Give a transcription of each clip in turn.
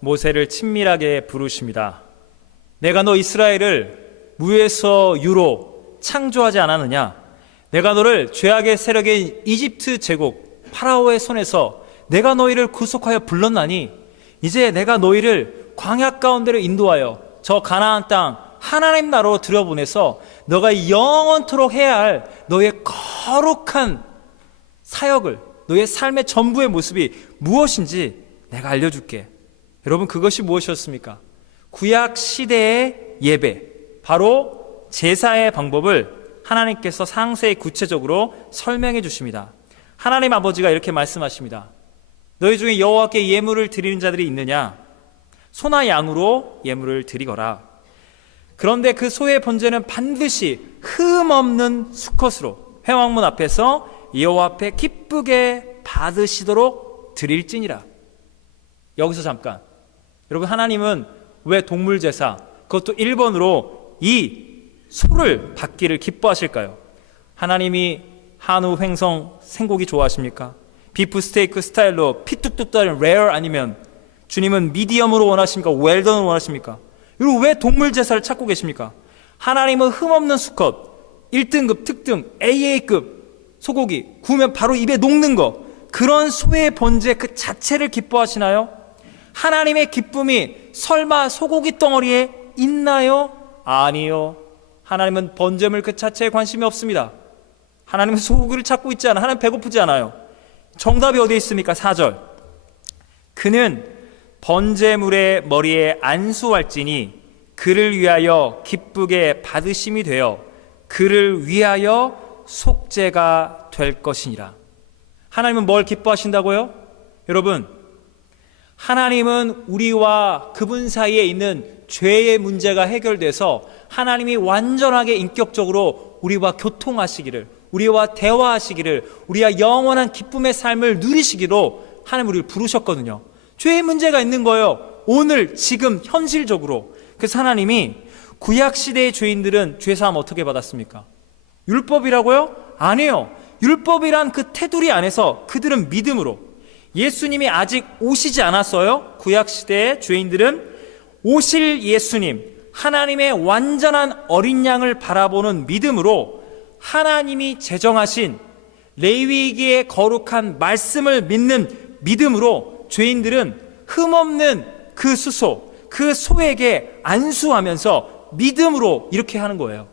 모세를 친밀하게 부르십니다. 내가 너 이스라엘을 무에서 유로 창조하지 않았느냐? 내가 너를 죄악의 세력인 이집트 제국 파라오의 손에서 내가 너희를 구속하여 불렀나니 이제 내가 너희를 광야 가운데로 인도하여 저 가나안 땅 하나님 나라로 들여보내서 너가 영원토록 해야 할 너의 거룩한 사역을, 너의 삶의 전부의 모습이 무엇인지 내가 알려줄게. 여러분, 그것이 무엇이었습니까? 구약 시대의 예배, 바로 제사의 방법을 하나님께서 상세히 구체적으로 설명해 주십니다. 하나님 아버지가 이렇게 말씀하십니다. 너희 중에 여호와께 예물을 드리는 자들이 있느냐? 소나 양으로 예물을 드리거라. 그런데 그 소의 번제는 반드시 흠없는 수컷으로 회막문 앞에서 여호와 앞에 기쁘게 받으시도록 드릴지니라. 여기서 잠깐, 여러분, 하나님은 왜 동물 제사, 그것도 1번으로 이 소를 받기를 기뻐하실까요? 하나님이 한우, 횡성, 생고기 좋아하십니까? 비프 스테이크 스타일로 피 뚝뚝 떨어진 레어, 아니면 주님은 미디엄으로 원하십니까? 웰던으로 원하십니까? 여러분, 왜 동물 제사를 찾고 계십니까? 하나님은 흠없는 수컷, 1등급 특등 AA급 소고기 구우면 바로 입에 녹는 거, 그런 소의 번제 그 자체를 기뻐하시나요? 하나님의 기쁨이 설마 소고기 덩어리에 있나요? 아니요. 하나님은 번제물 그 자체에 관심이 없습니다. 하나님은 소고기를 찾고 있지 않아요. 하나님 배고프지 않아요. 정답이 어디에 있습니까? 4절. 그는 번제물의 머리에 안수할지니 그를 위하여 기쁘게 받으심이 되어 그를 위하여 속죄가 될 것이니라. 하나님은 뭘 기뻐하신다고요? 여러분, 하나님은 우리와 그분 사이에 있는 죄의 문제가 해결돼서 하나님이 완전하게 인격적으로 우리와 교통하시기를, 우리와 대화하시기를, 우리와 영원한 기쁨의 삶을 누리시기로 하나님 우리를 부르셨거든요. 죄의 문제가 있는 거예요. 오늘 지금 현실적으로. 그래서 하나님이 구약시대의 죄인들은 죄사함 어떻게 받았습니까? 율법이라고요? 아니에요. 율법이란 그 테두리 안에서 그들은 믿음으로, 예수님이 아직 오시지 않았어요. 구약시대의 죄인들은 오실 예수님, 하나님의 완전한 어린 양을 바라보는 믿음으로 하나님이 제정하신 레위기의 거룩한 말씀을 믿는 믿음으로 죄인들은 흠없는 그 수소, 그 소에게 안수하면서 믿음으로 이렇게 하는 거예요.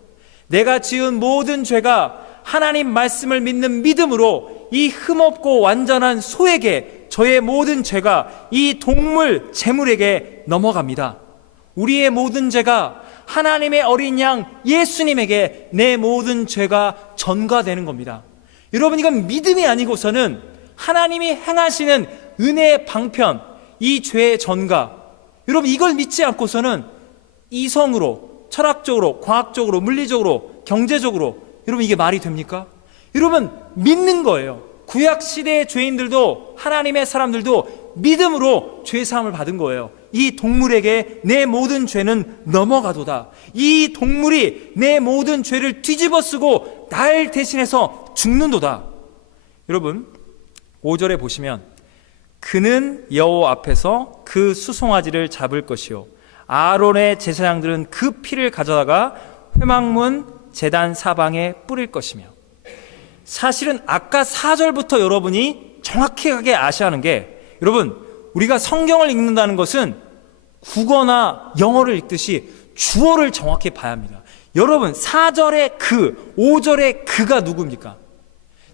내가 지은 모든 죄가 하나님 말씀을 믿는 믿음으로 이 흠없고 완전한 소에게 저의 모든 죄가 이 동물 제물에게 넘어갑니다. 우리의 모든 죄가 하나님의 어린 양 예수님에게 내 모든 죄가 전가되는 겁니다. 여러분, 이건 믿음이 아니고서는 하나님이 행하시는 은혜의 방편, 이 죄의 전가, 여러분, 이걸 믿지 않고서는 이성으로, 철학적으로, 과학적으로, 물리적으로, 경제적으로, 여러분, 이게 말이 됩니까? 여러분, 믿는 거예요. 구약시대의 죄인들도, 하나님의 사람들도 믿음으로 죄사함을 받은 거예요. 이 동물에게 내 모든 죄는 넘어가도다. 이 동물이 내 모든 죄를 뒤집어 쓰고 날 대신해서 죽는도다. 여러분, 5절에 보시면 그는 여호와 앞에서 그 수송아지를 잡을 것이요 아론의 제사장들은 그 피를 가져다가 회막문 제단 사방에 뿌릴 것이며. 사실은 아까 4절부터 여러분이 정확하게 아셔야 하는 게, 여러분, 우리가 성경을 읽는다는 것은 국어나 영어를 읽듯이 주어를 정확히 봐야 합니다. 여러분, 4절의 그, 5절의 그가 누굽니까?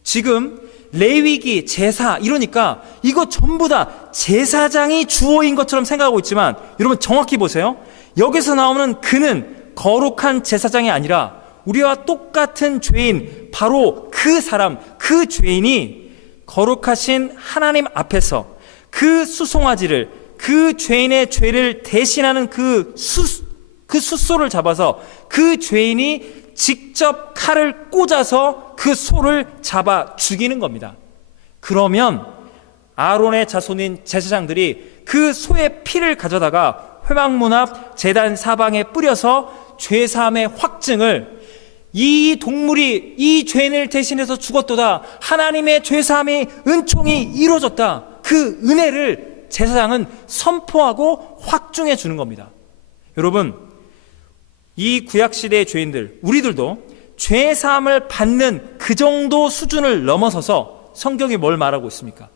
지금 레위기, 제사 이러니까 이거 전부 다 제사장이 주어인 것처럼 생각하고 있지만, 여러분 정확히 보세요. 여기서 나오는 그는 거룩한 제사장이 아니라 우리와 똑같은 죄인, 바로 그 사람, 그 죄인이 거룩하신 하나님 앞에서 그 수송아지를, 그 죄인의 죄를 대신하는 그 숫소를 잡아서 그 죄인이 직접 칼을 꽂아서 그 소를 잡아 죽이는 겁니다. 그러면 아론의 자손인 제사장들이 그 소의 피를 가져다가 회막문 앞 제단 사방에 뿌려서 죄사함의 확증을, 이 동물이 이 죄인을 대신해서 죽었도다, 하나님의 죄사함의 은총이 이루어졌다, 그 은혜를 제사장은 선포하고 확증해 주는 겁니다. 여러분, 이 구약시대의 죄인들, 우리들도 죄사함을 받는 그 정도 수준을 넘어서서 성경이 뭘 말하고 있습니까?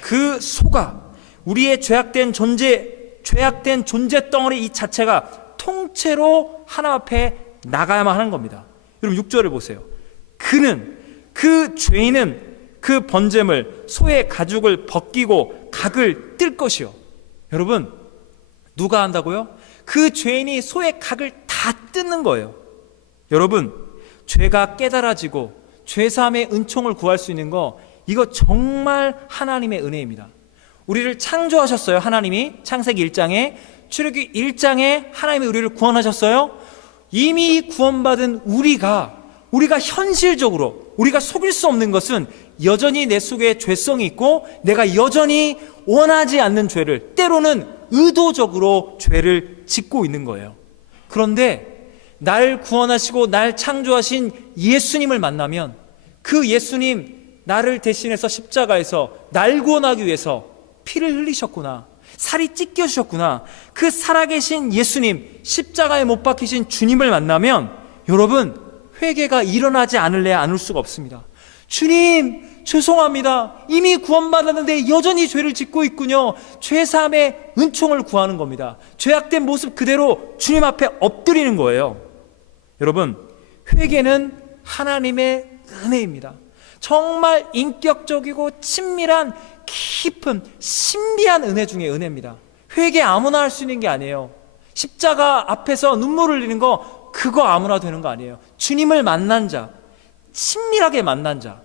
그 소가, 우리의 죄악된 존재 덩어리 이 자체가 통째로 하나님 앞에 나가야만 하는 겁니다. 여러분 6절을 보세요. 그 죄인은 그 번제물 소의 가죽을 벗기고 각을 뜰 것이요. 여러분, 누가 한다고요? 그 죄인이 소의 각을 다 뜯는 거예요. 여러분, 죄가 깨달아지고 죄사함의 은총을 구할 수 있는 거, 이거 정말 하나님의 은혜입니다. 우리를 창조하셨어요. 하나님이 창세기 1장에, 출애굽기 1장에 하나님이 우리를 구원하셨어요. 이미 구원받은 우리가 현실적으로 우리가 속일 수 없는 것은 여전히 내 속에 죄성이 있고 내가 여전히 원하지 않는 죄를, 때로는 의도적으로 죄를 짓고 있는 거예요. 그런데 날 구원하시고 날 창조하신 예수님을 만나면, 그 예수님, 나를 대신해서 십자가에서 날 구원하기 위해서 피를 흘리셨구나, 살이 찢겨주셨구나, 그 살아계신 예수님, 십자가에 못 박히신 주님을 만나면 여러분, 회개가 일어나지 않을 수가 없습니다. 주님, 죄송합니다. 이미 구원받았는데 여전히 죄를 짓고 있군요. 죄사함의 은총을 구하는 겁니다. 죄악된 모습 그대로 주님 앞에 엎드리는 거예요. 여러분, 회개는 하나님의 은혜입니다. 정말 인격적이고 친밀한, 깊은, 신비한 은혜 중에 은혜입니다. 회개 아무나 할 수 있는 게 아니에요. 십자가 앞에서 눈물을 흘리는 거, 그거 아무나 되는 거 아니에요. 주님을 만난 자, 친밀하게 만난 자.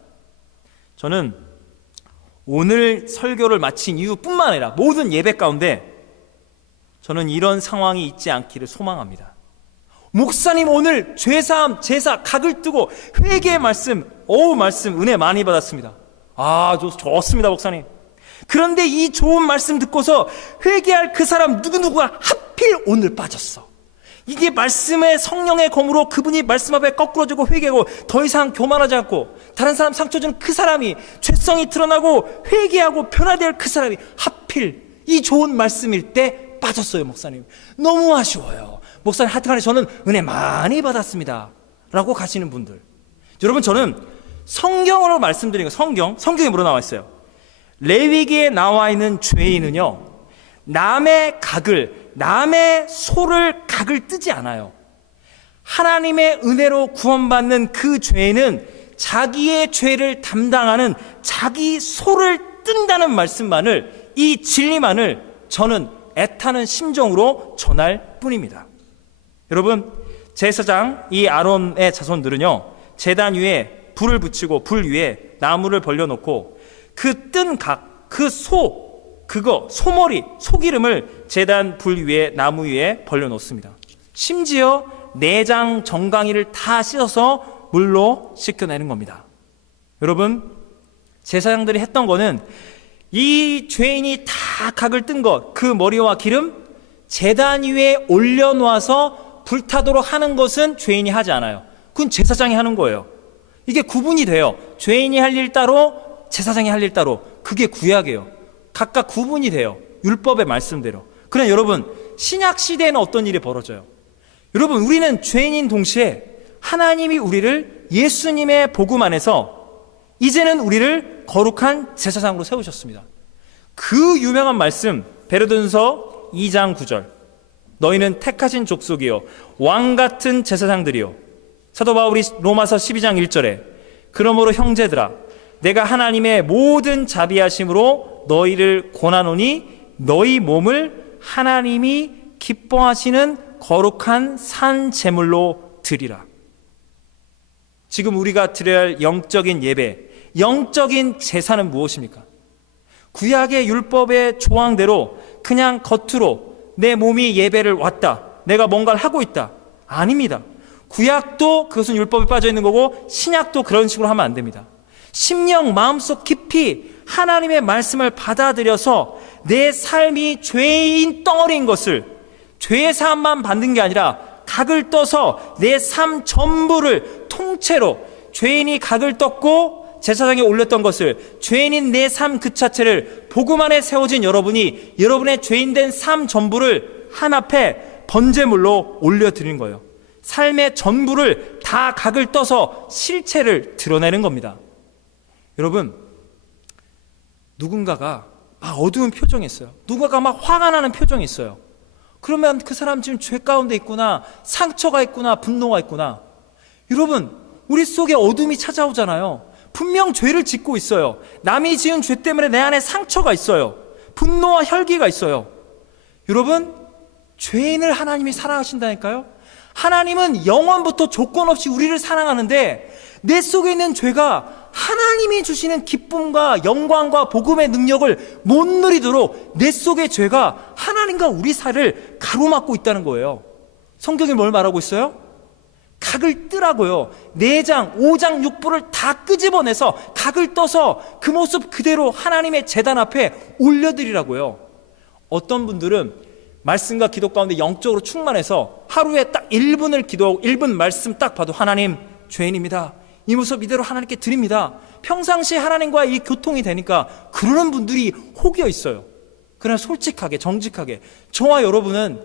저는 오늘 설교를 마친 이후뿐만 아니라 모든 예배 가운데 저는 이런 상황이 있지 않기를 소망합니다. 목사님, 오늘 죄사함, 제사, 각을 뜨고 회개의 말씀, 은혜 많이 받았습니다. 좋습니다, 목사님. 그런데 이 좋은 말씀 듣고서 회개할 그 사람 누구누구가 하필 오늘 빠졌어. 이게 말씀의 성령의 검으로 그분이 말씀 앞에 거꾸러지고 회개하고 더 이상 교만하지 않고 다른 사람 상처 주는 그 사람이, 죄성이 드러나고 회개하고 변화될 그 사람이 하필 이 좋은 말씀일 때 빠졌어요. 목사님, 너무 아쉬워요. 목사님, 하여튼간에 저는 은혜 많이 받았습니다 라고 가시는 분들, 여러분, 저는 성경으로 말씀드리는 거, 성경에 뭐로 나와 있어요? 레위기에 나와 있는 죄인은요, 남의 소를 각을 뜨지 않아요. 하나님의 은혜로 구원받는 그 죄인은 자기의 죄를 담당하는 자기 소를 뜬다는 말씀만을, 이 진리만을 저는 애타는 심정으로 전할 뿐입니다. 여러분, 제사장 이 아론의 자손들은요, 제단 위에 불을 붙이고 불 위에 나무를 벌려놓고 그 뜬 각, 그 소머리, 소기름을 제단 불 위에, 나무 위에 벌려놓습니다. 심지어 내장 정강이를 다 씻어서 물로 씻겨내는 겁니다. 여러분, 제사장들이 했던 거는 이 죄인이 다 각을 뜬 것, 그 머리와 기름 제단 위에 올려놓아서 불타도록 하는 것은 죄인이 하지 않아요. 그건 제사장이 하는 거예요. 이게 구분이 돼요. 죄인이 할 일 따로, 제사장이 할 일 따로. 그게 구약이에요. 각각 구분이 돼요. 율법의 말씀대로. 그러나 여러분, 신약 시대에는 어떤 일이 벌어져요? 여러분, 우리는 죄인인 동시에 하나님이 우리를 예수님의 복음 안에서 이제는 우리를 거룩한 제사장으로 세우셨습니다. 그 유명한 말씀, 베드로전서 2장 9절, 너희는 택하신 족속이요 왕같은 제사장들이요. 사도 바울이 로마서 12장 1절에 그러므로 형제들아, 내가 하나님의 모든 자비하심으로 너희를 권하노니 너희 몸을 하나님이 기뻐하시는 거룩한 산 제물로 드리라. 지금 우리가 드려야 할 영적인 예배, 영적인 제사는 무엇입니까? 구약의 율법의 조항대로 그냥 겉으로 내 몸이 예배를 왔다, 내가 뭔가를 하고 있다, 아닙니다. 구약도 그것은 율법에 빠져 있는 거고, 신약도 그런 식으로 하면 안 됩니다. 심령 마음속 깊이 하나님의 말씀을 받아들여서 내 삶이 죄인 덩어리인 것을, 죄의 사함만 받는 게 아니라 각을 떠서 내 삶 전부를 통째로, 죄인이 각을 떴고 제사장에 올렸던 것을, 죄인인 내 삶 그 자체를 복음 안에 세워진 여러분이 여러분의 죄인된 삶 전부를 하나님 앞에 번제물로 올려드리는 거예요. 삶의 전부를 다 각을 떠서 실체를 드러내는 겁니다. 여러분, 누군가가 막 어두운 표정이 있어요. 누군가가 막 화가 나는 표정이 있어요. 그러면 그 사람 지금 죄 가운데 있구나, 상처가 있구나, 분노가 있구나. 여러분, 우리 속에 어둠이 찾아오잖아요. 분명 죄를 짓고 있어요. 남이 지은 죄 때문에 내 안에 상처가 있어요. 분노와 혈기가 있어요. 여러분, 죄인을 하나님이 사랑하신다니까요. 하나님은 영원부터 조건 없이 우리를 사랑하는데, 내 속에 있는 죄가 하나님이 주시는 기쁨과 영광과 복음의 능력을 못 누리도록 내 속의 죄가 하나님과 우리 사이를 가로막고 있다는 거예요. 성경이 뭘 말하고 있어요? 각을 뜨라고요. 4장, 5장, 6부를 다 끄집어내서 각을 떠서 그 모습 그대로 하나님의 제단 앞에 올려드리라고요. 어떤 분들은 말씀과 기도 가운데 영적으로 충만해서 하루에 딱 1분을 기도하고 1분 말씀 딱 봐도 하나님, 죄인입니다. 이 모습 이대로 하나님께 드립니다. 평상시에 하나님과 이 교통이 되니까 그러는 분들이 혹여 있어요. 그러나 솔직하게, 정직하게, 저와 여러분은,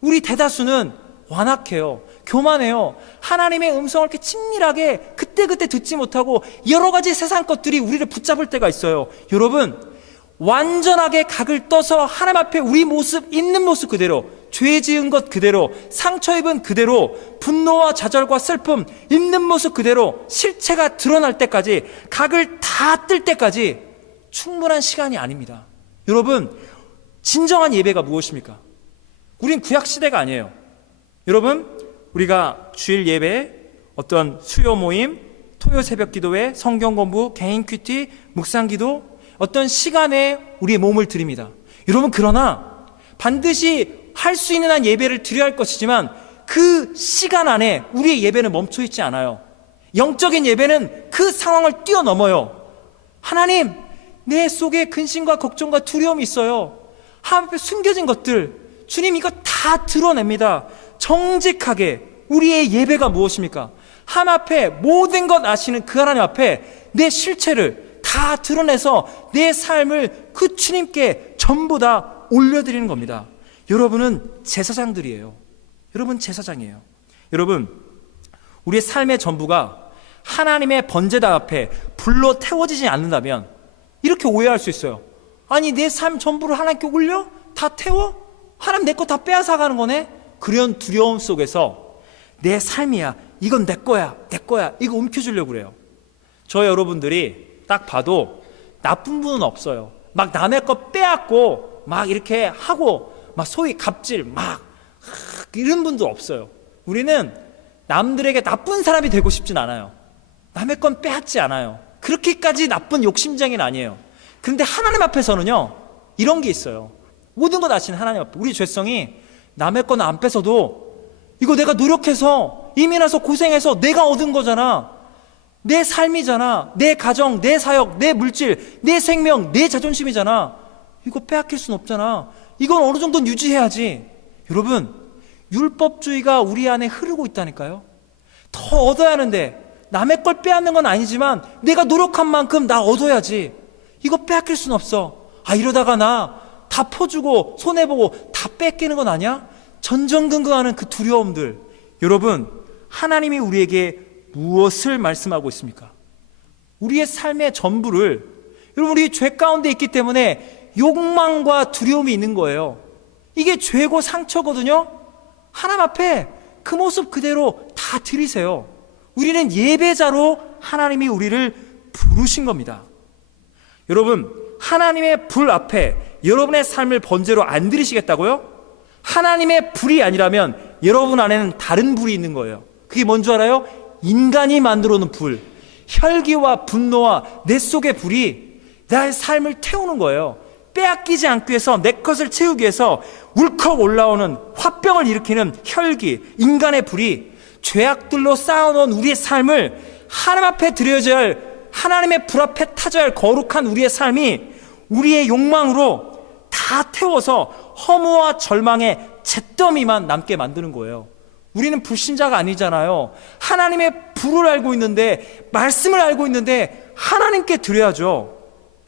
우리 대다수는 완악해요. 교만해요. 하나님의 음성을 이렇게 친밀하게 그때그때 듣지 못하고 여러 가지 세상 것들이 우리를 붙잡을 때가 있어요. 여러분, 완전하게 각을 떠서 하나님 앞에 우리 모습, 있는 모습 그대로, 죄 지은 것 그대로, 상처 입은 그대로, 분노와 좌절과 슬픔 있는 모습 그대로 실체가 드러날 때까지, 각을 다 뜰 때까지 충분한 시간이 아닙니다. 여러분, 진정한 예배가 무엇입니까? 우린 구약시대가 아니에요. 여러분, 우리가 주일 예배, 어떤 수요 모임, 토요 새벽 기도회, 성경 공부, 개인 큐티, 묵상 기도, 어떤 시간에 우리의 몸을 드립니다. 여러분, 그러나 반드시 할 수 있는 한 예배를 드려야 할 것이지만 그 시간 안에 우리의 예배는 멈춰 있지 않아요. 영적인 예배는 그 상황을 뛰어넘어요. 하나님, 내 속에 근심과 걱정과 두려움이 있어요. 하나님 앞에 숨겨진 것들, 주님 이거 다 드러냅니다. 정직하게. 우리의 예배가 무엇입니까? 하나님 앞에 모든 것 아시는 그 하나님 앞에 내 실체를 다 드러내서 내 삶을 그 주님께 전부 다 올려드리는 겁니다. 여러분은 제사장들이에요. 여러분 제사장이에요. 여러분, 우리의 삶의 전부가 하나님의 번제단 앞에 불로 태워지지 않는다면 이렇게 오해할 수 있어요. 아니, 내 삶 전부를 하나님께 올려? 다 태워? 하나님 내 거 다 빼앗아가는 거네? 그런 두려움 속에서 내 삶이야, 이건 내 거야, 내 거야, 이거 움켜쥐려고 그래요. 저 여러분들이 딱 봐도 나쁜 분은 없어요. 막 남의 거 빼앗고 막 이렇게 하고 막 소위 갑질 막 이런 분도 없어요. 우리는 남들에게 나쁜 사람이 되고 싶진 않아요. 남의 건 빼앗지 않아요. 그렇게까지 나쁜 욕심장인 아니에요. 그런데 하나님 앞에서는요, 이런 게 있어요. 모든 것 아시는 하나님 앞에 우리 죄성이 남의 건 안 뺏어도 이거 내가 노력해서 이미 나서 고생해서 내가 얻은 거잖아. 내 삶이잖아. 내 가정, 내 사역, 내 물질, 내 생명, 내 자존심이잖아. 이거 빼앗길 순 없잖아. 이건 어느 정도는 유지해야지. 여러분, 율법주의가 우리 안에 흐르고 있다니까요. 더 얻어야 하는데 남의 걸 빼앗는 건 아니지만 내가 노력한 만큼 나 얻어야지. 이거 빼앗길 순 없어. 아, 이러다가 나 다 퍼주고 손해보고 다 뺏기는 건 아니야? 전전긍긍하는 그 두려움들. 여러분, 하나님이 우리에게 무엇을 말씀하고 있습니까? 우리의 삶의 전부를, 여러분, 우리 죄 가운데 있기 때문에 욕망과 두려움이 있는 거예요. 이게 죄고 상처거든요. 하나님 앞에 그 모습 그대로 다 드리세요. 우리는 예배자로 하나님이 우리를 부르신 겁니다. 여러분, 하나님의 불 앞에 여러분의 삶을 번제로 안 드리시겠다고요? 하나님의 불이 아니라면 여러분 안에는 다른 불이 있는 거예요. 그게 뭔 줄 알아요? 인간이 만들어 놓은 불, 혈기와 분노와 내 속의 불이 나의 삶을 태우는 거예요. 빼앗기지 않기 위해서, 내 것을 채우기 위해서 울컥 올라오는 화병을 일으키는 혈기, 인간의 불이 죄악들로 쌓아놓은 우리의 삶을 하나님 앞에 드려져야 할, 하나님의 불 앞에 타져야 할 거룩한 우리의 삶이 우리의 욕망으로 다 태워서 허무와 절망의 잿더미만 남게 만드는 거예요. 우리는 불신자가 아니잖아요. 하나님의 불을 알고 있는데, 말씀을 알고 있는데 하나님께 드려야죠.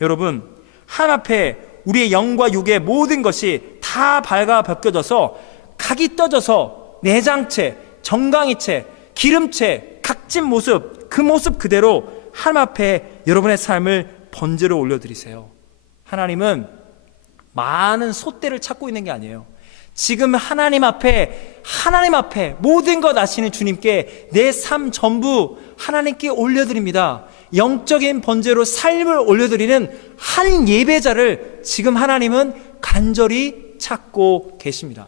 여러분, 하나님 앞에 우리의 영과 육의 모든 것이 다 발가 벗겨져서 각이 떠져서 내장체, 정강이체, 기름체, 각진 모습, 그 모습 그대로 하나님 앞에 여러분의 삶을 번제로 올려드리세요. 하나님은 많은 솥대를 찾고 있는 게 아니에요. 지금 하나님 앞에 모든 것 아시는 주님께 내 삶 전부 하나님께 올려드립니다. 영적인 번제로 삶을 올려드리는 한 예배자를 지금 하나님은 간절히 찾고 계십니다.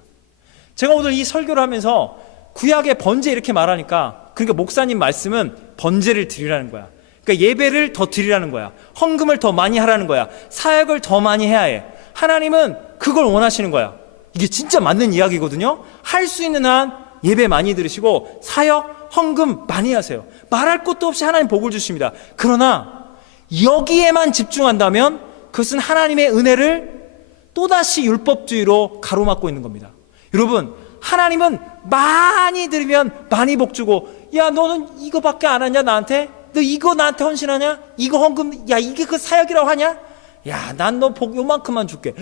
제가 오늘 이 설교를 하면서 구약의 번제 이렇게 말하니까, 그러니까 목사님 말씀은 번제를 드리라는 거야. 그러니까 예배를 더 드리라는 거야. 헌금을 더 많이 하라는 거야. 사역을 더 많이 해야 해. 하나님은 그걸 원하시는 거야. 이게 진짜 맞는 이야기거든요. 할 수 있는 한 예배 많이 들으시고 사역, 헌금 많이 하세요. 말할 것도 없이 하나님 복을 주십니다. 그러나 여기에만 집중한다면 그것은 하나님의 은혜를 또다시 율법주의로 가로막고 있는 겁니다. 여러분, 하나님은 많이 들으면 많이 복 주고, 야 너는 이거밖에 안 하냐 나한테? 너 이거 나한테 헌신하냐? 이거 헌금, 야 이게 그 사역이라고 하냐? 야 난 너 복 요만큼만 줄게.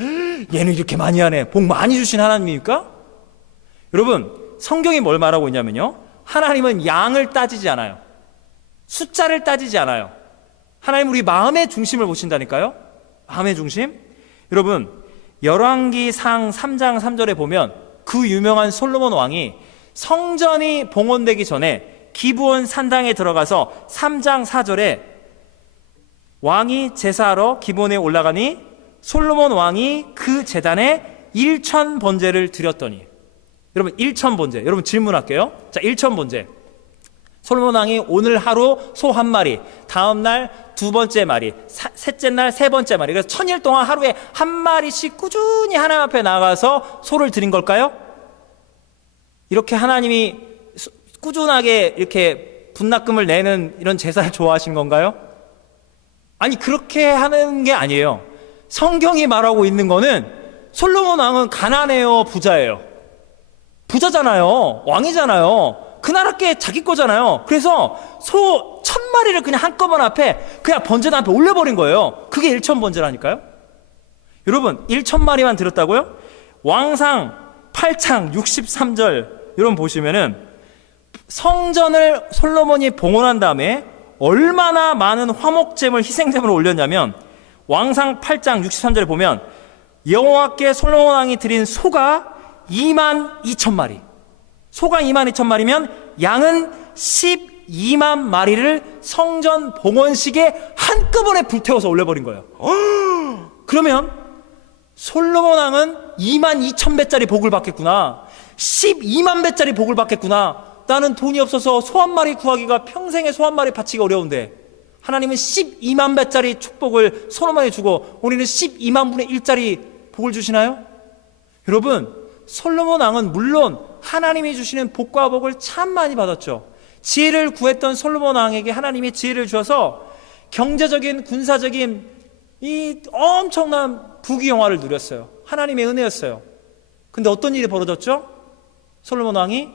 얘는 이렇게 많이 하네. 복 많이 주신 하나님입니까? 여러분, 성경이 뭘 말하고 있냐면요, 하나님은 양을 따지지 않아요. 숫자를 따지지 않아요. 하나님은 우리 마음의 중심을 보신다니까요. 마음의 중심. 여러분, 열왕기상 3장 3절에 보면 그 유명한 솔로몬 왕이 성전이 봉헌되기 전에 기브온 산당에 들어가서 3장 4절에 왕이 제사하러 기브온에 올라가니 솔로몬 왕이 그 제단에 1천 번제를 드렸더니, 여러분 1천 번제, 여러분 질문할게요. 자, 1천 번제. 솔로몬 왕이 오늘 하루 소 한 마리, 다음 날 두 번째 마리, 셋째 날 세 번째 마리, 그래서 1000일 동안 하루에 한 마리씩 꾸준히 하나님 앞에 나가서 소를 드린 걸까요? 이렇게 하나님이 꾸준하게 이렇게 분납금을 내는 이런 제사를 좋아하신 건가요? 아니, 그렇게 하는 게 아니에요. 성경이 말하고 있는 거는 솔로몬 왕은 가난해요, 부자예요? 부자잖아요. 왕이잖아요. 그 나라 게 자기 거잖아요. 그래서 소 1000마리를 그냥 한꺼번에 앞에 그냥 번제단 앞에 올려버린 거예요. 그게 1천 번제라니까요. 여러분, 1000마리만 드렸다고요? 왕상 8장 63절 여러분 보시면은 성전을 솔로몬이 봉헌한 다음에 얼마나 많은 화목제물, 희생제물을 올렸냐면 왕상 8장 63절에 보면 여호와께 솔로몬 왕이 드린 소가 22,000마리, 소가 22,000마리면 양은 12만 마리를 성전 봉헌식에 한꺼번에 불태워서 올려버린 거예요. 그러면 솔로몬 왕은 22,000배짜리 복을 받겠구나, 12만 배짜리 복을 받겠구나. 나는 돈이 없어서 소 한 마리 구하기가, 평생에 소 한 마리 바치기가 어려운데 하나님은 12만 배짜리 축복을 솔로몬에 주고 우리는 12만 분의 1짜리 복을 주시나요? 여러분, 솔로몬 왕은 물론 하나님이 주시는 복과 복을 참 많이 받았죠. 지혜를 구했던 솔로몬 왕에게 하나님이 지혜를 주어서 경제적인, 군사적인 이 엄청난 부귀영화를 누렸어요. 하나님의 은혜였어요. 근데 어떤 일이 벌어졌죠? 솔로몬 왕이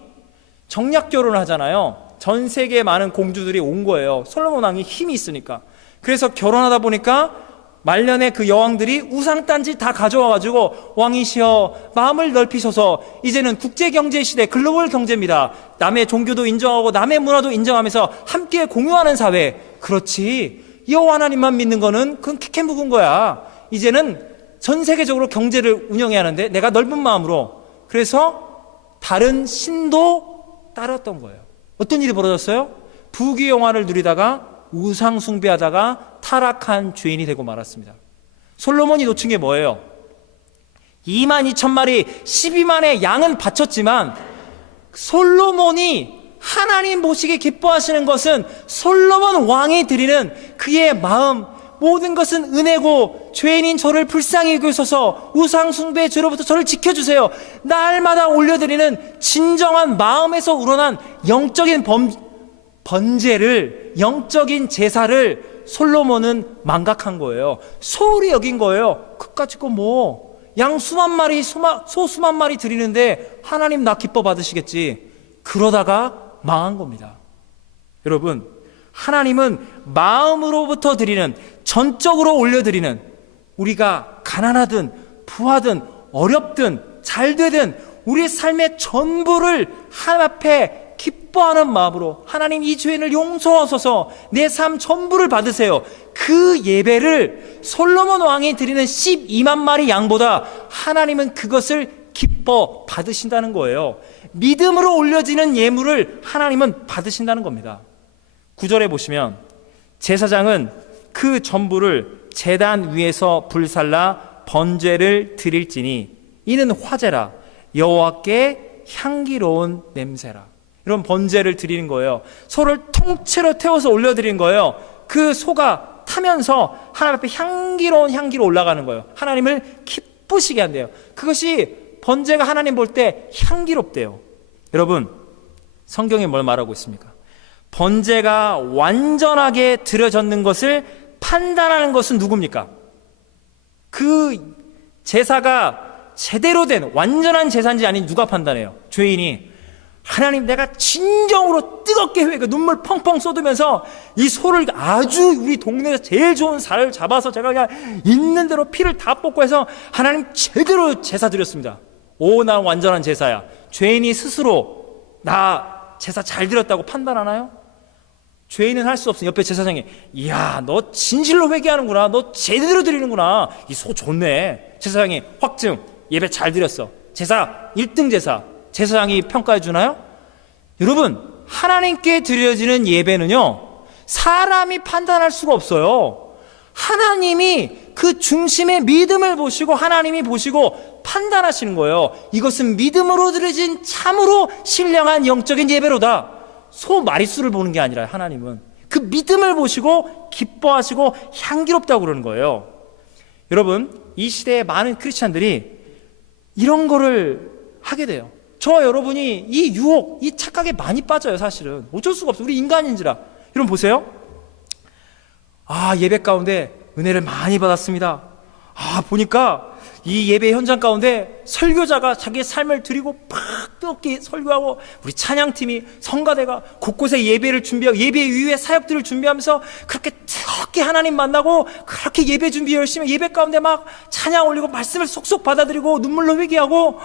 정략 결혼을 하잖아요. 전 세계에 많은 공주들이 온 거예요. 솔로몬 왕이 힘이 있으니까. 그래서 결혼하다 보니까 말년에 그 여왕들이 우상단지 다 가져와가지고, 왕이시여 마음을 넓히셔서 이제는 국제경제시대, 글로벌 경제입니다. 남의 종교도 인정하고 남의 문화도 인정하면서 함께 공유하는 사회. 그렇지, 여호와 하나님만 믿는 거는 그건 키캔 묵은 거야. 이제는 전 세계적으로 경제를 운영해야 하는데 내가 넓은 마음으로. 그래서 다른 신도 따랐던 거예요. 어떤 일이 벌어졌어요? 부귀영화를 누리다가 우상 숭배하다가 타락한 죄인이 되고 말았습니다. 솔로몬이 놓친 게 뭐예요? 22,000마리 12만의 양은 바쳤지만 솔로몬이 하나님 보시기에 기뻐하시는 것은 솔로몬 왕이 드리는 그의 마음, 모든 것은 은혜고, 죄인인 저를 불쌍히 여기소서, 우상 숭배의 죄로부터 저를 지켜주세요. 날마다 올려드리는 진정한 마음에서 우러난 영적인 번제를, 영적인 제사를 솔로몬은 망각한 거예요. 소홀히 여긴 거예요. 그까짓 거 양 수만 마리, 소 수만 마리 드리는데 하나님 나 기뻐 받으시겠지. 그러다가 망한 겁니다. 여러분, 하나님은 마음으로부터 드리는, 전적으로 올려드리는, 우리가 가난하든 부하든 어렵든 잘되든 우리의 삶의 전부를 하나님 앞에 기뻐하는 마음으로, 하나님 이 죄인을 용서하소서, 내 삶 전부를 받으세요. 그 예배를 솔로몬 왕이 드리는 12만 마리 양보다 하나님은 그것을 기뻐 받으신다는 거예요. 믿음으로 올려지는 예물을 하나님은 받으신다는 겁니다. 9절에 보시면 제사장은 그 전부를 제단 위에서 불살라 번제를 드릴지니 이는 화제라, 여호와께 향기로운 냄새라. 이런 번제를 드리는 거예요. 소를 통째로 태워서 올려드리는 거예요. 그 소가 타면서 하나님 앞에 향기로운 향기로 올라가는 거예요. 하나님을 기쁘시게 한대요. 그것이 번제가 하나님 볼 때 향기롭대요. 여러분, 성경에 뭘 말하고 있습니까? 번제가 완전하게 드려졌는 것을 판단하는 것은 누굽니까? 그 제사가 제대로 된 완전한 제사인지 아닌지 누가 판단해요? 죄인이 하나님, 내가 진정으로 뜨겁게 눈물 펑펑 쏟으면서 이 소를 아주 우리 동네에서 제일 좋은 살을 잡아서 제가 그냥 있는 대로 피를 다 뽑고 해서 하나님 제대로 제사 드렸습니다. 오, 난 완전한 제사야. 죄인이 스스로 나 제사 잘 드렸다고 판단하나요? 죄인은 할 수 없어요. 옆에 제사장이, 이야, 너 진실로 회개하는구나, 너 제대로 드리는구나, 이 소 좋네. 제사장이 확증, 예배 잘 드렸어. 제사 1등 제사. 제사장이 평가해 주나요? 여러분, 하나님께 드려지는 예배는요, 사람이 판단할 수가 없어요. 하나님이 그 중심의 믿음을 보시고, 하나님이 보시고 판단하시는 거예요. 이것은 믿음으로 드려진 참으로 신령한 영적인 예배로다. 소 마리수를 보는 게 아니라 하나님은 그 믿음을 보시고 기뻐하시고 향기롭다고 그러는 거예요. 여러분, 이 시대에 많은 크리스찬들이 이런 거를 하게 돼요. 저와 여러분이 이 유혹, 이 착각에 많이 빠져요. 사실은 어쩔 수가 없어요. 우리 인간인지라. 여러분 보세요. 아, 예배 가운데 은혜를 많이 받았습니다. 아, 보니까 이 예배 현장 가운데 설교자가 자기의 삶을 드리고 팍 뜨겁게 설교하고, 우리 찬양팀이, 성가대가 곳곳에 예배를 준비하고 예배 이후에 사역들을 준비하면서 그렇게 뜨겁게 하나님 만나고, 그렇게 예배 준비 열심히 예배 가운데 막 찬양 올리고 말씀을 쏙쏙 받아들이고 눈물로 회개하고,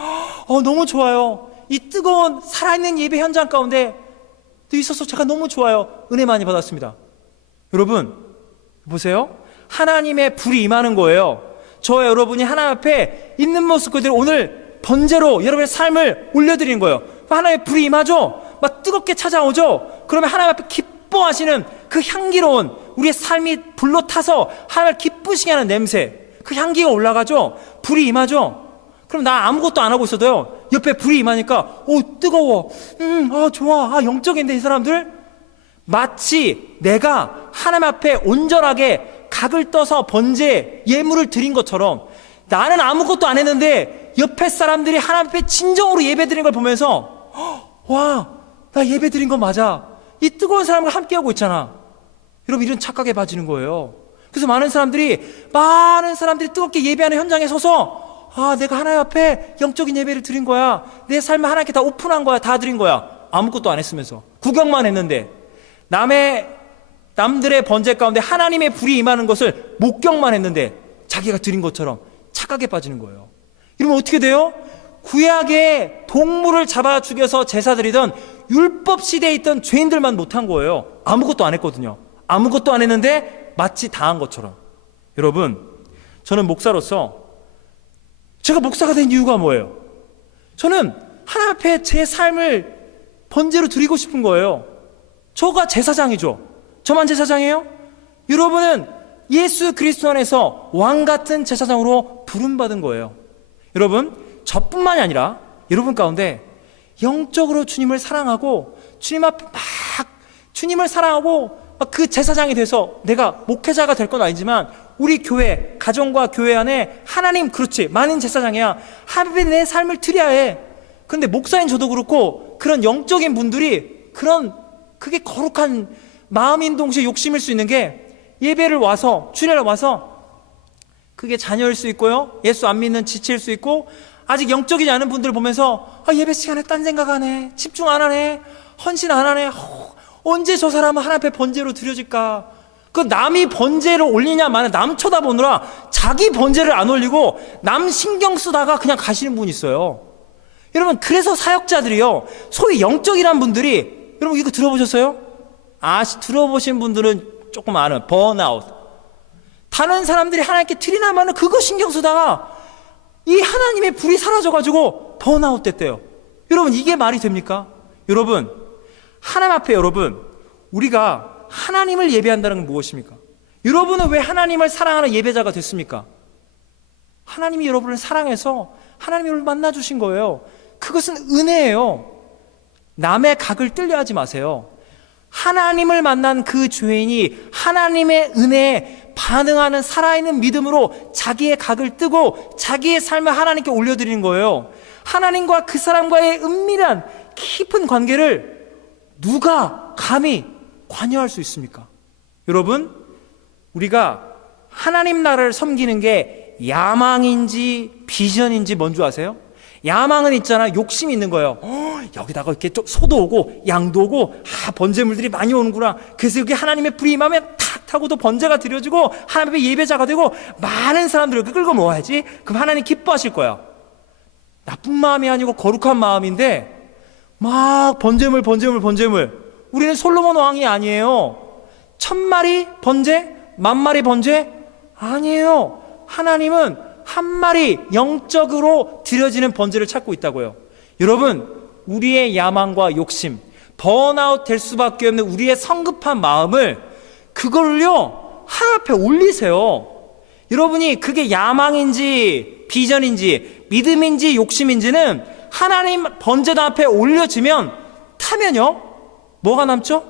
너무 좋아요. 이 뜨거운 살아있는 예배 현장 가운데 또 있어서 제가 너무 좋아요. 은혜 많이 받았습니다. 여러분 보세요. 하나님의 불이 임하는 거예요. 저와 여러분이 하나님 앞에 있는 모습 그대로 오늘 번제로 여러분의 삶을 올려드리는 거예요. 하나님의 불이 임하죠. 막 뜨겁게 찾아오죠. 그러면 하나님 앞에 기뻐하시는 그 향기로운 우리의 삶이 불로 타서 하나님을 기쁘시게 하는 냄새, 그 향기가 올라가죠. 불이 임하죠. 그럼 나 아무것도 안 하고 있어도요, 옆에 불이 임하니까 뜨거워, 좋아, 영적인데 이 사람들. 마치 내가 하나님 앞에 온전하게 각을 떠서 번제 예물을 드린 것처럼, 나는 아무것도 안 했는데 옆에 사람들이 하나님 앞에 진정으로 예배 드린 걸 보면서 와, 나 예배 드린 거 맞아, 이 뜨거운 사람과 함께하고 있잖아. 여러분, 이런 착각에 빠지는 거예요. 그래서 많은 사람들이 뜨겁게 예배하는 현장에 서서, 내가 하나님 앞에 영적인 예배를 드린 거야, 내 삶을 하나님께 다 오픈한 거야, 다 드린 거야. 아무것도 안 했으면서 구경만 했는데, 남들의 번제 가운데 하나님의 불이 임하는 것을 목격만 했는데 자기가 드린 것처럼 착각에 빠지는 거예요. 이러면 어떻게 돼요? 구약에 동물을 잡아 죽여서 제사 드리던 율법 시대에 있던 죄인들만 못한 거예요. 아무것도 안 했거든요. 아무것도 안 했는데 마치 다 한 것처럼. 여러분, 저는 목사로서 제가 목사가 된 이유가 뭐예요? 저는 하나님 앞에 제 삶을 번제로 드리고 싶은 거예요. 저가 제사장이죠. 저만 제사장이에요? 여러분은 예수 그리스도 안에서 왕 같은 제사장으로 부름받은 거예요. 여러분, 저뿐만이 아니라 여러분 가운데 영적으로 주님을 사랑하고 주님 앞에 주님을 사랑하고 그 제사장이 돼서, 내가 목회자가 될 건 아니지만 우리 교회, 가정과 교회 안에 하나님, 그렇지, 많은 제사장이야, 하나님의 내 삶을 드려야 해. 그런데 목사인 저도 그렇고 그런 영적인 분들이 그게 거룩한 마음인 동시에 욕심일 수 있는 게, 예배를 와서, 주일에 와서 그게 자녀일 수 있고요, 예수 안 믿는 지체일 수 있고, 아직 영적이지 않은 분들을 보면서 예배 시간에 딴 생각 안 해, 집중 안 하네, 헌신 안 하네, 언제 저 사람은 하나님 앞에 번제로 드려질까? 그 남이 번제를 올리냐 마냐 남 쳐다보느라 자기 번제를 안 올리고 남 신경 쓰다가 그냥 가시는 분이 있어요. 여러분, 그래서 사역자들이요, 소위 영적이란 분들이, 여러분 이거 들어보셨어요? 들어보신 분들은 조금 아는 번아웃. 다른 사람들이 하나님께 드리나마는 그거 신경 쓰다가 이 하나님의 불이 사라져가지고 번아웃 됐대요. 여러분, 이게 말이 됩니까? 여러분, 하나님 앞에 여러분, 우리가 하나님을 예배한다는 건 무엇입니까? 여러분은 왜 하나님을 사랑하는 예배자가 됐습니까? 하나님이 여러분을 사랑해서 하나님이 여러분을 만나주신 거예요. 그것은 은혜예요. 남의 각을 뜰려 하지 마세요. 하나님을 만난 그 죄인이 하나님의 은혜에 반응하는 살아있는 믿음으로 자기의 각을 뜨고 자기의 삶을 하나님께 올려드리는 거예요. 하나님과 그 사람과의 은밀한 깊은 관계를 누가 감히 관여할 수 있습니까? 여러분, 우리가 하나님 나라를 섬기는 게 야망인지 비전인지 뭔 줄 아세요? 야망은 있잖아, 욕심이 있는 거예요. 여기다가 이렇게 소도 오고 양도 오고 번제물들이 많이 오는구나. 그래서 여기 하나님의 불이 임하면 탁 타고도 번제가 드려지고 하나님의 예배자가 되고 많은 사람들을 끌고 모아야지. 그럼 하나님 기뻐하실 거야. 나쁜 마음이 아니고 거룩한 마음인데 막 번제물. 우리는 솔로몬 왕이 아니에요. 1000마리 번제, 10,000마리 번제 아니에요. 하나님은 한 마리 영적으로 드려지는 번제를 찾고 있다고요. 여러분, 우리의 야망과 욕심, 번아웃 될 수밖에 없는 우리의 성급한 마음을 그걸요 하나님 앞에 올리세요. 여러분이 그게 야망인지 비전인지 믿음인지 욕심인지는 하나님 번제단 앞에 올려지면 타면요 뭐가 남죠?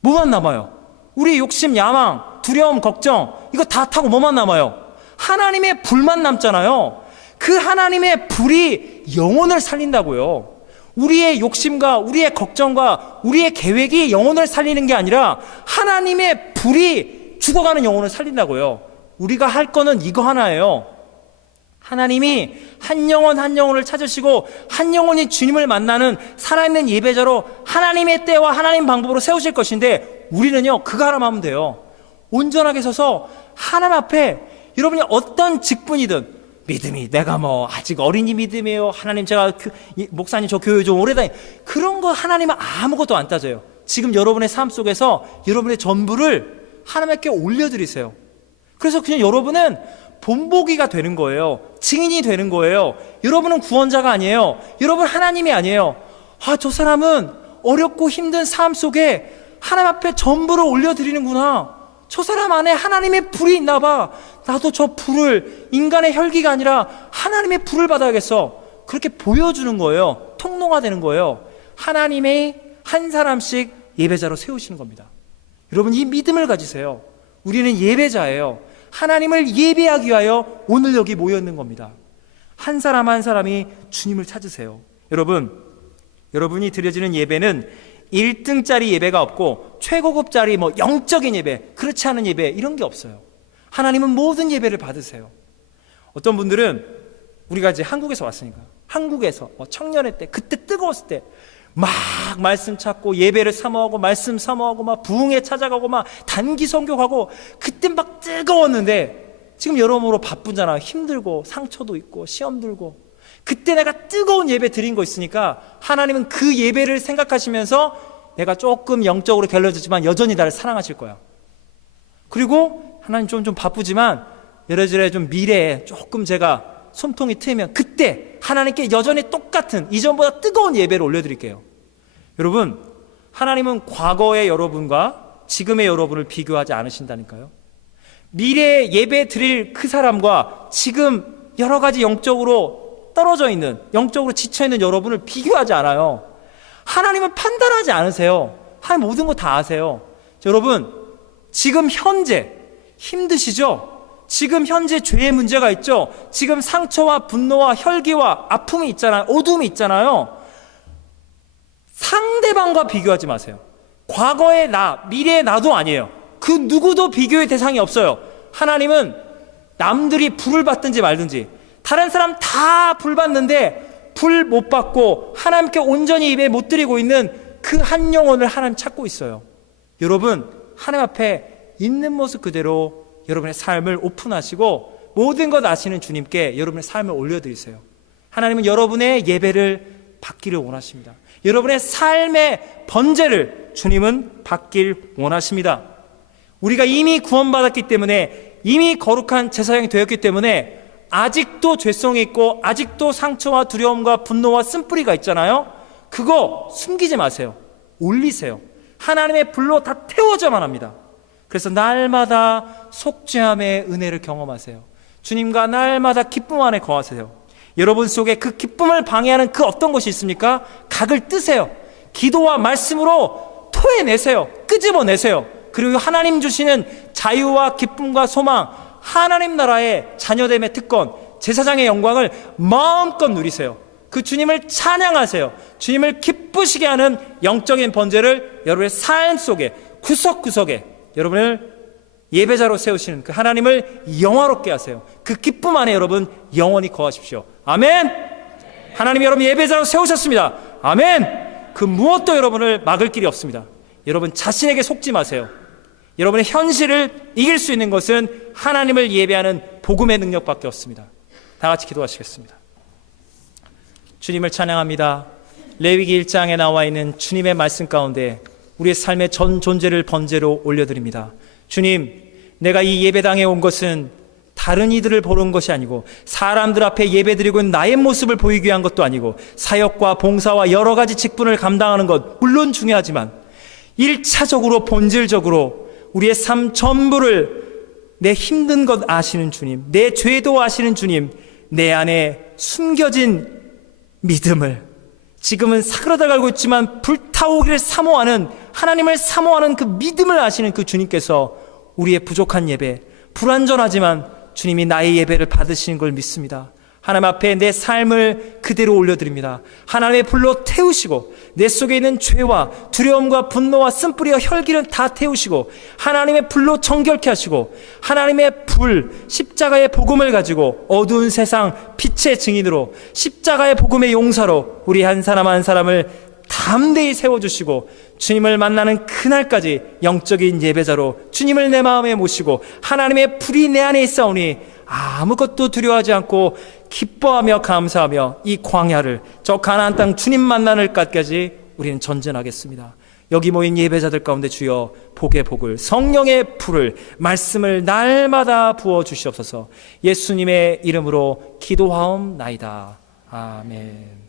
뭐만 남아요? 우리 욕심, 야망, 두려움, 걱정 이거 다 타고 뭐만 남아요? 하나님의 불만 남잖아요. 그 하나님의 불이 영혼을 살린다고요. 우리의 욕심과 우리의 걱정과 우리의 계획이 영혼을 살리는 게 아니라 하나님의 불이 죽어가는 영혼을 살린다고요. 우리가 할 거는 이거 하나예요. 하나님이 한 영혼 한 영혼을 찾으시고 한 영혼이 주님을 만나는 살아있는 예배자로 하나님의 때와 하나님 방법으로 세우실 것인데 우리는요 그거 하나만 하면 돼요. 온전하게 서서 하나님 앞에 여러분이 어떤 직분이든 믿음이 내가 아직 어린이 믿음이에요. 하나님 제가 목사님 저 교회 좀 오래 다니 그런 거 하나님은 아무것도 안 따져요. 지금 여러분의 삶 속에서 여러분의 전부를 하나님께 올려드리세요. 그래서 그냥 여러분은 본보기가 되는 거예요. 증인이 되는 거예요. 여러분은 구원자가 아니에요. 여러분 하나님이 아니에요. 저 사람은 어렵고 힘든 삶 속에 하나님 앞에 전부를 올려드리는구나. 저 사람 안에 하나님의 불이 있나 봐. 나도 저 불을 인간의 혈기가 아니라 하나님의 불을 받아야겠어. 그렇게 보여주는 거예요. 통로가 되는 거예요. 하나님의 한 사람씩 예배자로 세우시는 겁니다. 여러분 이 믿음을 가지세요. 우리는 예배자예요. 하나님을 예배하기 위하여 오늘 여기 모였는 겁니다. 한 사람 한 사람이 주님을 찾으세요. 여러분이 드려지는 예배는 1등짜리 예배가 없고 최고급짜리 영적인 예배, 그렇지 않은 예배 이런 게 없어요. 하나님은 모든 예배를 받으세요. 어떤 분들은 우리가 이제 한국에서 왔으니까 한국에서 청년회 때 그때 뜨거웠을 때 막 말씀 찾고 예배를 사모하고 말씀 사모하고 막 부흥회 찾아가고 막 단기 선교하고 그때 막 뜨거웠는데 지금 여러모로 바쁘잖아. 힘들고 상처도 있고 시험 들고 그때 내가 뜨거운 예배 드린 거 있으니까 하나님은 그 예배를 생각하시면서 내가 조금 영적으로 결려졌지만 여전히 나를 사랑하실 거야. 그리고 하나님 좀 바쁘지만 이래저래 좀 미래에 조금 제가 숨통이 트이면 그때 하나님께 여전히 똑같은 이전보다 뜨거운 예배를 올려드릴게요. 여러분 하나님은 과거의 여러분과 지금의 여러분을 비교하지 않으신다니까요. 미래에 예배 드릴 그 사람과 지금 여러 가지 영적으로 떨어져 있는 영적으로 지쳐있는 여러분을 비교하지 않아요. 하나님은 판단하지 않으세요. 하나님 모든 거 다 아세요. 여러분 지금 현재 힘드시죠? 지금 현재 죄의 문제가 있죠? 지금 상처와 분노와 혈기와 아픔이 있잖아요. 어둠이 있잖아요. 상대방과 비교하지 마세요. 과거의 나, 미래의 나도 아니에요. 그 누구도 비교의 대상이 없어요. 하나님은 남들이 불을 받든지 말든지 다른 사람 다 불 받는데 불 못 받고 하나님께 온전히 예배 못 드리고 있는 그 한 영혼을 하나님 찾고 있어요. 여러분, 하나님 앞에 있는 모습 그대로 여러분의 삶을 오픈하시고 모든 것 아시는 주님께 여러분의 삶을 올려드리세요. 하나님은 여러분의 예배를 받기를 원하십니다. 여러분의 삶의 번제를 주님은 받길 원하십니다. 우리가 이미 구원받았기 때문에, 이미 거룩한 제사장이 되었기 때문에 아직도 죄성이 있고 아직도 상처와 두려움과 분노와 쓴뿌리가 있잖아요. 그거 숨기지 마세요. 올리세요. 하나님의 불로 다 태워져만 합니다. 그래서 날마다 속죄함의 은혜를 경험하세요. 주님과 날마다 기쁨 안에 거하세요. 여러분 속에 그 기쁨을 방해하는 그 어떤 것이 있습니까? 각을 뜨세요. 기도와 말씀으로 토해내세요. 끄집어내세요. 그리고 하나님 주시는 자유와 기쁨과 소망, 하나님 나라의 자녀됨의 특권, 제사장의 영광을 마음껏 누리세요. 그 주님을 찬양하세요. 주님을 기쁘시게 하는 영적인 번제를 여러분의 삶 속에, 구석구석에 여러분을 예배자로 세우시는 그 하나님을 영화롭게 하세요. 그 기쁨 안에 여러분 영원히 거하십시오. 아멘. 하나님이 여러분 예배자로 세우셨습니다. 아멘. 그 무엇도 여러분을 막을 길이 없습니다. 여러분 자신에게 속지 마세요. 여러분의 현실을 이길 수 있는 것은 하나님을 예배하는 복음의 능력밖에 없습니다. 다 같이 기도하시겠습니다. 주님을 찬양합니다. 레위기 1장에 나와 있는 주님의 말씀 가운데 우리의 삶의 전 존재를 번제로 올려드립니다. 주님, 내가 이 예배당에 온 것은 다른 이들을 보러 온 것이 아니고 사람들 앞에 예배드리고 있는 나의 모습을 보이기 위한 것도 아니고 사역과 봉사와 여러 가지 직분을 감당하는 것 물론 중요하지만 1차적으로 본질적으로 우리의 삶 전부를 내 힘든 것 아시는 주님, 내 죄도 아시는 주님, 내 안에 숨겨진 믿음을 지금은 사그라들고 있지만 불타오기를 사모하는, 하나님을 사모하는 그 믿음을 아시는 그 주님께서 우리의 부족한 예배, 불완전하지만 주님이 나의 예배를 받으시는 걸 믿습니다. 하나님 앞에 내 삶을 그대로 올려드립니다. 하나님의 불로 태우시고 내 속에 있는 죄와 두려움과 분노와 쓴뿌리와 혈기는 다 태우시고 하나님의 불로 정결케 하시고 하나님의 불, 십자가의 복음을 가지고 어두운 세상 빛의 증인으로 십자가의 복음의 용사로 우리 한 사람 한 사람을 담대히 세워주시고 주님을 만나는 그날까지 영적인 예배자로 주님을 내 마음에 모시고 하나님의 불이 내 안에 있사오니 아무것도 두려워하지 않고 기뻐하며 감사하며 이 광야를, 저 가나안 땅 주님 만나는 날까지 우리는 전진하겠습니다. 여기 모인 예배자들 가운데 주여 복의 복을, 성령의 불을, 말씀을 날마다 부어주시옵소서. 예수님의 이름으로 기도하옵나이다. 아멘.